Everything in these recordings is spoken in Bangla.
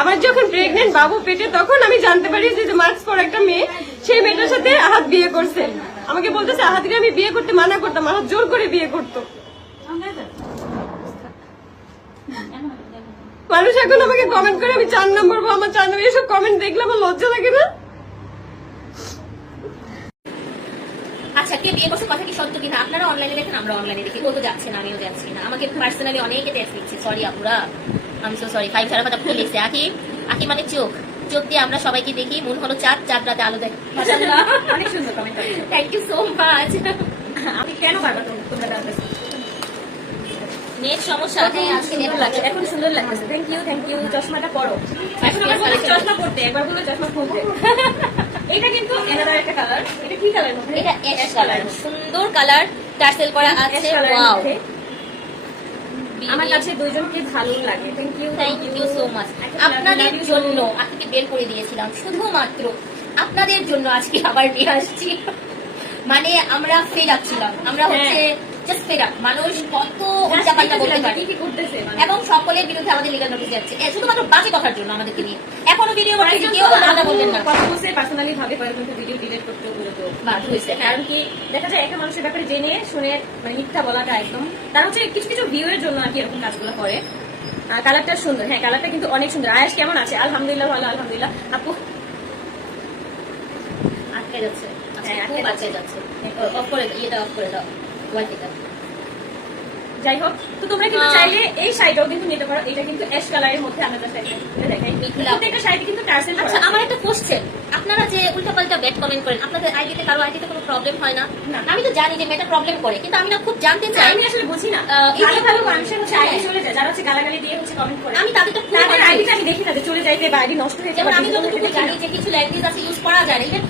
আমার যখন প্রেগনেন্ট বাবু পেটে, তখন আমি জানতে পারি যে মার্কস পর একটা মেয়ে, সেই মেয়েটার সাথে আহাত বিয়ে করছে। আমাকে বলতেছে আহাতকে আমি বিয়ে করতে মানা করতাম, আহাত জোর করে বিয়ে করতো। মানুষ এখন আমাকে কমেন্ট করে, আমি চার নম্বর বা আমার চার নম্বর এসব কমেন্ট দেখলে আমার লজ্জা লাগে না? আচ্ছা কে বিয়ে করছে, কথা কি সত্য কিনা? আপনারা অনলাইনে দেখেন, আমরা অনলাইনে দেখি। ও তো যাচ্ছে না, আমিও যাচ্ছি না। আমাকে পার্সোনালি অনেকে টেক্সট দিচ্ছে সরি আপুরা আমি সো সরি ফাইভ সারা কথা ভুলে আকি আকি মানে চোখ। চোখ দিয়ে আমরা সবাইকে দেখি মন হলো চাঁদ চাঁদ রাতে আলো দেখে অনেক সুন্দর comment thank you so much আমি কেন বারবার তোমরা নেট সমস্যা হ্যাঁ আজকে নেট সুন্দর এখন সুন্দর লাগতেছে। থ্যাংক ইউ থ্যাংক ইউ চশমাটা পরো। এখন আমার চশমা পড়তে একবার বলে চশমা খুলতে এটা কিন্তু এনাদার একটা কালার এটা কি কালার এটা অ্যাশ কালার সুন্দর কালার টার্সেল করা আছে। ওয়াও আমার কাছে দুইজনকে ভালো লাগে। Thank you thank you so much আপনাদের জন্য আজকে বের করে দিয়েছিলাম। শুধুমাত্র আপনাদের জন্য আজকে আবার নিয়ে আসছি। মানে আমরা ফেরাচ্ছিলাম আমরা হচ্ছে জাস্ট ফেড আপ মানুষ কত উল্টাপাল্টা বলতে পারে। মানে? এবং সকলের বিরুদ্ধে আমাদের লিগাল নোটিশ যাচ্ছে। শুধুমাত্র বাজে কথার জন্য আমাদেরকে নিয়ে। এখনও ভিডিও বানাইছি কেউ আলাদা বলবেন না। কথা বলছে পার্সোনালি ভাবে কয়েকজন ভিডিও ডিলিট করতে বিরত বাধ্য হয়েছে। কারণ কি দেখা যায় একটা মানুষের ব্যাপারে জেনে শুনে মানে মিথ্যা বলাটা একদম তারা হচ্ছে কিছু কিছু ভিউ এর জন্য আর কি এরকম কাজগুলো করে। কালারটা সুন্দর। হ্যাঁ কালারটা কিন্তু অনেক সুন্দর। আয়াস কেমন আছে? আলহামদুলিল্লাহ ভালো আলহামদুলিল্লাহ। আপু? আটকে যাচ্ছে। হ্যাঁ, আটকে আটকে যাচ্ছে। অফ করে ইয়েটা অফ করে দাও। যাই হোক তো তোমরা কিন্তু চাইলে এই শাড়িটাও কিন্তু নিতে পারো। এটা কিন্তু অ্যাশ কালারের মধ্যে জাস্ট দেখাই। প্রত্যেকটা শাড়িতে কিন্তু টার্সেল আচ্ছা আমার একটা কোশ্চেন আপনারা যে উল্টাপাল্টা ব্যাড কমেন্ট করেন আপনাদের আইডিতে কারও আইডিতে কোনো প্রবলেম হয় না। আমি তো জানি যে মেয়েটা প্রবলেম করে কিন্তু আমি না খুব জানতে চাই। আমি আসলে বুঝি না। ভালো ভালো মানুষের হচ্ছে আইডি হ্যাঁ। চলে যায়। যারা হচ্ছে গালাগালি দিয়ে হচ্ছে কমেন্ট করে। আমি তাদের মানে- আইডিটা আমি দেখি না যে চলে যাইতে বা আইডি নষ্ট হয়ে যাবে আমি যতটুকু জানি যে কিছু ল্যাঙ্গুয়েজ আছে ইউজ করা যায় না।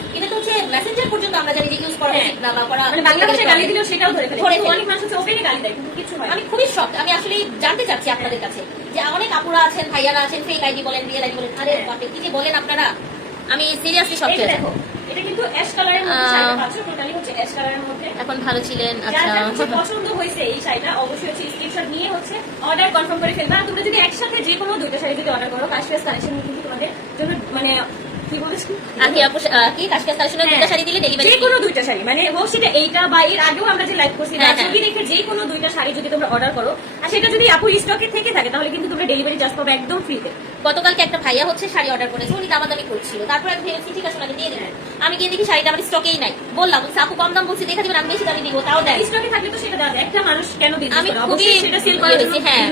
মেসেঞ্জার পর্যন্ত আমরা জানি যে ইউজ করা হ্যাঁ। উচিত না বা করা মানে বাংলা ভাষায় গালি দিলেও সেটাও ধরে ফেলে। অনেক মানুষ ওপেনে গালি দেয় কিন্তু কিছু হয় আমি খুবই আমি আসলে জানতে চাচ্ছি আপনাদের কাছে যে অনেক আপুরা আছেন ভাইয়ারা আছেন ফেক আইডি বলেন রিয়েল আইডি বলেন আরে হ্যাঁ। বাপরে কি যে বলেন আপনারা? আমি সিরিয়াসলি দেখো এটা কিন্তু অ্যাশ কালারের মধ্যে আহ। পাচ্ছ টোটালি হচ্ছে অ্যাশ কালারের মধ্যে। এখন ভালো ছিলেন আচ্ছা। পছন্দ হয়েছে এই শাড়িটা অবশ্যই হচ্ছে স্ক্রিনশট নিয়ে হচ্ছে অর্ডার কনফার্ম করে ফেলবা। আর তোমরা যদি একসাথে যে কোনো দুইটা শাড়ি যদি অর্ডার করো কাশ্মীর কালেকশন কিন্তু তোমাদের জন্য মানে কি বলিস আকি আপু কি? কাশকাশ কালেকশনের দুইটা শাড়ি দিলে ডেলিভারি যে কোনো দুইটা শাড়ি। মানে হোক সেটা এইটা বা এর আগেও আমরা যে লাইভ করছি হ্যাঁ, হ্যাঁ। ছবি দেখে যে কোনো দুইটা শাড়ি যদি তোমরা অর্ডার করো আর সেটা যদি আপুর স্টকে থেকে থাকে তাহলে কিন্তু তোমরা ডেলিভারি চার্জ পাবে একদম ফ্রিতে গতকালকে একটা ভাইয়া হচ্ছে শাড়ি অর্ডার করেছে উনি দামাদামি করছিল। তারপর আমি ভেবেছি ঠিক আছে ওনাকে দিয়ে দেবো আমি গিয়ে দেখি শাড়িটা আমার স্টকেই নাই। বললাম বলছি, আপু কম দাম বলছি দেখা যাবেন আমি বেশি দামে দিব তাও দেয়। স্টকে থাকলে তো সেটা দেওয়া একটা মানুষ কেন আমি খুবই সেটা সেল ইয়ে হ্যাঁ।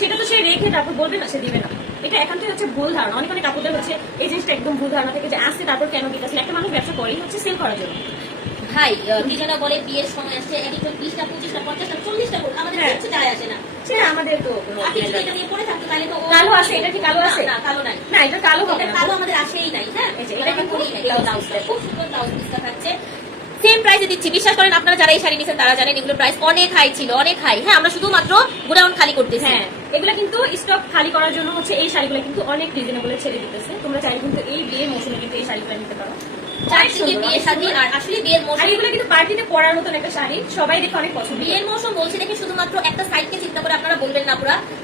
সেটা তো সে রেখে তারপর বলবে না সে দিবে না। এটা এখানটাই হচ্ছে ভুল ধারণা। অনেক অনেক আপুদের হচ্ছে এই জিনিসটা একদম ভুল ধারণা থেকে যে আসছে তারপর কেন দিতেছে একটা মানুষ ব্যবসা করেই হচ্ছে সেল করার জন্য। ভাই কি যেন বলে বিয়ের সময় আসছে এক একজন বিশটা পঁচিশটা পঞ্চাশটা চল্লিশটা করুক আমাদের। কিচ্ছু আসে না। সেটা আমাদের তো আপনি যদি এটা নিয়ে পড়ে থাকতো তাহলে তো কালো আছে, এটা কি কালো না, না কালো নাই। না এটা কালো হবে কালো আমাদের আসেই নাই হ্যাঁ? এটা কিন্তু কিন্তু নাই। blouse ব্লাউজটা খুব সুন্দর ব্লাউজ পিসটা থাকছে। সেম প্রাইসে দিচ্ছি। বিশ্বাস করেন আপনারা যারা এই শাড়ি নিছেন তারা জানেন এগুলোর প্রাইস অনেক হাই ছিল অনেক হাই হ্যাঁ আমরা শুধুমাত্র গোডাউন খালি করতেছি। হ্যাঁ। এগুলা কিন্তু স্টক খালি করার জন্য হচ্ছে এই শাড়িগুলো কিন্তু অনেক রিজনেবল ছেড়ে দিতেছে। তোমরা চাইলে কিন্তু এই বিয়ের মৌসুমে কিন্তু এই শাড়িগুলো নিতে পারো।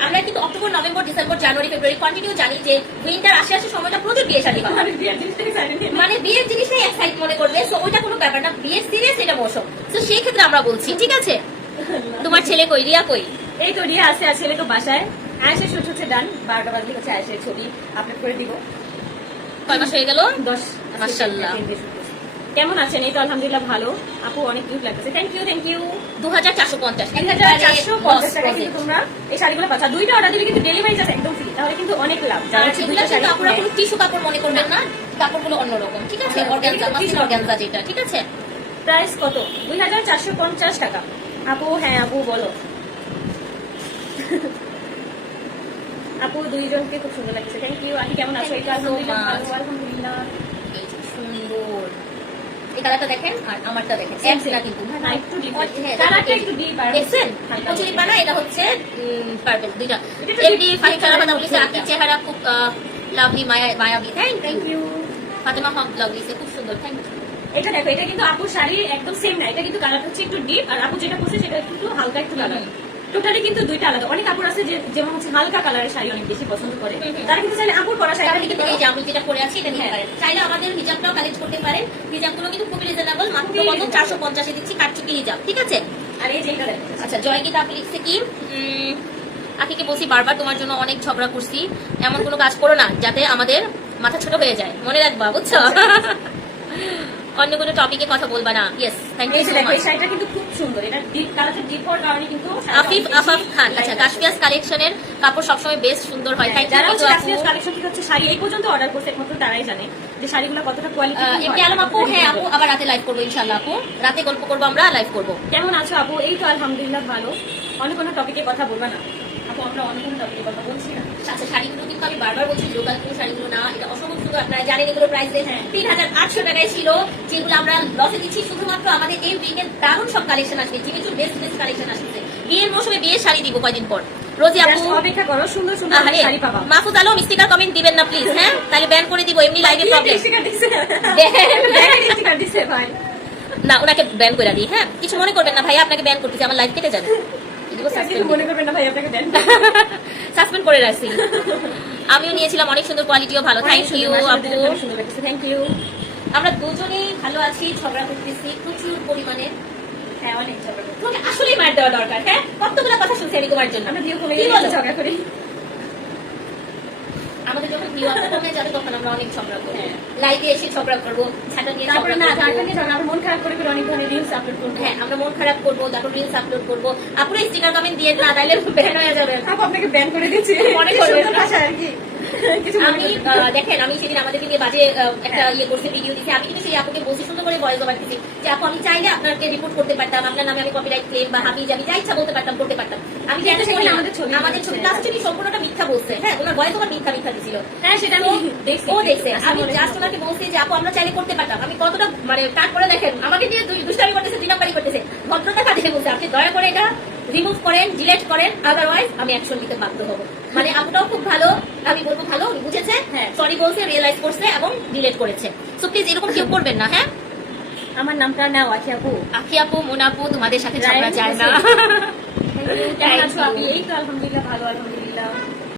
আমরা কিন্তু October November December January February continue জানি যে উইন্টার আসে আসে সময়টা প্রচুর বিয়ে মানে বিয়ের শাড়ি মানে বিয়ের জিনিসটাই এক সাইড মনে করবে সো ওইটা কোনো ব্যাপার না। বিয়ের সিরিয়াস এটা মৌসুম। তো সেই ক্ষেত্রে আমরা বলছি ঠিক আছে? তোমার ছেলে কই রিয়া কই? এই তো রিয়া আছে আর ছেলে তো বাসায়। আয়েসের শুট হচ্ছে ডান বারোটা বাজলে হচ্ছে আয়েসের ছবি আপলোড করে দিব। কয় মাস হয়ে গেল? দশ মাশাআল্লাহ। কেমন আছেন? এই তো আলহামদুলিল্লাহ ভালো। আপু অনেক কিউট লাগতেছে। থ্যাংক ইউ থ্যাংক ইউ দু হাজার চারশো পঞ্চাশ। এক হাজার চারশো পঞ্চাশ টাকা কিন্তু তোমরা এই শাড়িগুলো পাচ্ছ। দুইটা অর্ডার দিলে কিন্তু ডেলিভারি চার্জ একদম ফ্রি তাহলে কিন্তু অনেক লাভ। আপনারা কোনো টিস্যু কাপড় মনে করবেন না কাপড়গুলো অন্যরকম ঠিক আছে? অর্গানজা মাসিন অর্গানজা যেটা ঠিক আছে? প্রাইস কত? দুই হাজার চারশো পঞ্চাশ টাকা। আপু হ্যাঁ আপু বলো। আপু দুইজনকে খুব সুন্দর লাগছে। থ্যাংক ইউ আন্টি কেমন আছো এটা আলহামদুলিল্লাহ। সুন্দর। এই কালারটা দেখেন আর আমারটা দেখেন। Same, না কিন্তু। একটু deep। হ্যাঁ, কালারটা একটু deep আর দেখছেন? কচুরি পানা এটা হচ্ছে পার্পল দুইটা। এমডি deep, ফাহিম deep সারা কথা বলেছে মধ্যে চেহারা খুব লাভলি মায়া মায়াবী। Thank thank you you Haque blog দিয়েছে খুব সুন্দর। থ্যাংক ইউ এটা দেখো এটা কিন্তু আপুর শাড়ি একদম সেম না। এটা কিন্তু কালারটা হচ্ছে একটু ডিপ আর আপু যেটা করছে সেটা একটু হালকা একটু কালার টোটালি কিন্তু দুইটা আলাদা। অনেক আপুর আছে যেমন হচ্ছে হালকা কালারের শাড়ি অনেক বেশি পছন্দ করে। তারা কিন্তু চাইলে আপুর পরা শাড়ি কিন্তু এই যে আমি যেটা পরে আছি এটা নিতে হ্যাঁ। পারেন। চাইলে আমাদের হিজাবটাও কালেক্ট করতে পারেন। হিজাবগুলো কিন্তু খুবই রিজনেবল মাত্র কত চারশো পঞ্চাশে দিচ্ছি কাটচুকি হিজাব ঠিক আছে? আর এই যে এটা আচ্ছা জয়গীতা আপনি লিখছে কি? আখিকে বলছি বারবার তোমার জন্য অনেক ঝগড়া করছি। এমন কোনো কাজ করো না যাতে আমাদের মাথা ছোট হয়ে যায়। মনে রাখবা বুঝছ? অন্য কোনো টপিকে কথা বলবা না। ইয়েস থ্যাংক ইউ সো এই মাচ শাড়িটা কিন্তু খুব সুন্দর। এটা ডিপ কালারটা ডিপ হওয়ার কারণে কিন্তু আফিফ আফাফ খান আচ্ছা কাশপিয়াস কালেকশনের কাপড় সবসময় বেস্ট সুন্দর হয়। থ্যাংক ইউ হচ্ছে কাশ্মীর কালেকশন থেকে হচ্ছে শাড়ি এই পর্যন্ত অর্ডার করছে একমাত্র তারাই জানে যে শাড়িগুলো কতটা কোয়ালিটি এমনি আলম আপু হ্যাঁ আপু আবার রাতে লাইভ করব ইনশাল্লাহ আপু। রাতে গল্প করব আমরা লাইভ করব। কেমন আছো আপু? এই তো আলহামদুলিল্লাহ ভালো। অন্য কোনো টপিকে কথা বলবা না। আপু আমরা টপিকে কথা বলছি না। আচ্ছা শাড়িগুলো কিন্তু আমি বারবার বলছি লোকাল কোনো শাড়িগুলো না এটা অসম্ভব সুন্দর। আপনারা জানেন এগুলো প্রাইস হ্যাঁ। তিন হাজার আটশো টাকায় ছিল যেগুলো আমরা লসে দিচ্ছি। শুধুমাত্র আমাদের এই দারুণ সব কালেকশন আসবে জিমিচুর বেস্ট বেস্ট কালেকশন আসছে বিয়ের মৌসুমে বিয়ের শাড়ি দিব কয়দিন পর? রোজি আপু অপেক্ষা করো সুন্দর সুন্দর আরে শাড়ি পাবা। মাহফুজ আলম স্টিকার কমেন্ট দিবেন না প্লিজ হ্যাঁ? তাহলে ব্যান করে দিব এমনি লাইভে প্রবলেম স্টিকার দিছে। স্টিকার দিছে ভাই। না ওনাকে ব্যান করে দিই হ্যাঁ? কিছু মনে করবেন না ভাই আপনাকে ব্যান করতেছি আমার লাইভ কেটে যাবে। সাসপেন্ড করে রাখছি। আমিও নিয়েছিলাম অনেক সুন্দর কোয়ালিটিও ভালো। থ্যাংক ইউ আপু। থ্যাংক ইউ আমরা দুজনেই ভালো আছি ঝগড়া করতেছি প্রচুর পরিমাণে। হ্যাঁ মার দেওয়া দরকার হ্যাঁ? কতগুলো কথা শুনছি আমি তোমার জন্য। আমরা বিয়ে? ঝগড়া করি। আমাদের যখন যাবে তখন আমরা অনেক ঝগড়া করব। লাইভে এসে ঝগড়া করব ছাতা নিয়ে তারপরে না করব। তারপরে আমরা মন খারাপ করে অনেক ধরনের রিলস আপলোড করব। হ্যাঁ আমরা মন খারাপ করব তারপর রিলস আপলোড করব। আপুরে স্টিকার কমেন্ট দিয়ে না ব্যান হয়ে যাবে। আপনাকে ব্যান করে দিচ্ছি। মনে। ভাষা আর কি। আমি দেখেন আমি সেদিন আমাদেরকে নিয়ে বাজে একটা ইয়ে করছে ভিডিও দিচ্ছি আমি কিন্তু সেই আপুকে বলছি সুন্দর করে ভয়েস ওভার দিচ্ছি যে আপু আমি চাইলে আপনাকে রিপোর্ট করতে পারতাম আপনার নামে আমি কপিরাইট ক্লেম বা হাবি যা ইচ্ছা বলতে পারতাম করতে পারতাম। আমি যেটা সেখানে আমাদের ছবি আমাদের ছবি প্লাস ছবি সম্পূর্ণটা মিথ্যা বলছে? হ্যাঁ ওনার ভয়েস ওভার মিথ্যা মিথ্যা দিছিল। হ্যাঁ সেটা আমি দেখছি। ও দেখছে। আচ্ছা, আমি জাস্ট ওনাকে বলছি যে আপু আমরা চাইলে করতে পারতাম। আমি কতটা মানে করে দেখেন আমাকে দিয়ে দুই দুষ্টামি করতেছে দুই করতেছে। ভদ্রতা কাজে বলছে আপনি দয়া করে এটা রিমুভ করেন ডিলেট করেন আদারওয়াইজ আমি অ্যাকশন নিতে বাধ্য হব। মানে আপুটাও খুব ভালো আমি বলব ভালো বুঝেছে হ্যাঁ। সরি বলছে রিয়েলাইজ করছে এবং ডিলেট করেছে। সো প্লিজ এরকম কেউ করবেন না হ্যাঁ? আমার নামটা নাও আখি আপু। আখি আপু মোনাপু তোমাদের সাথে ঝগড়া যায় না। এই তো আলহামদুলিল্লাহ ভালো আলহামদুলিল্লাহ।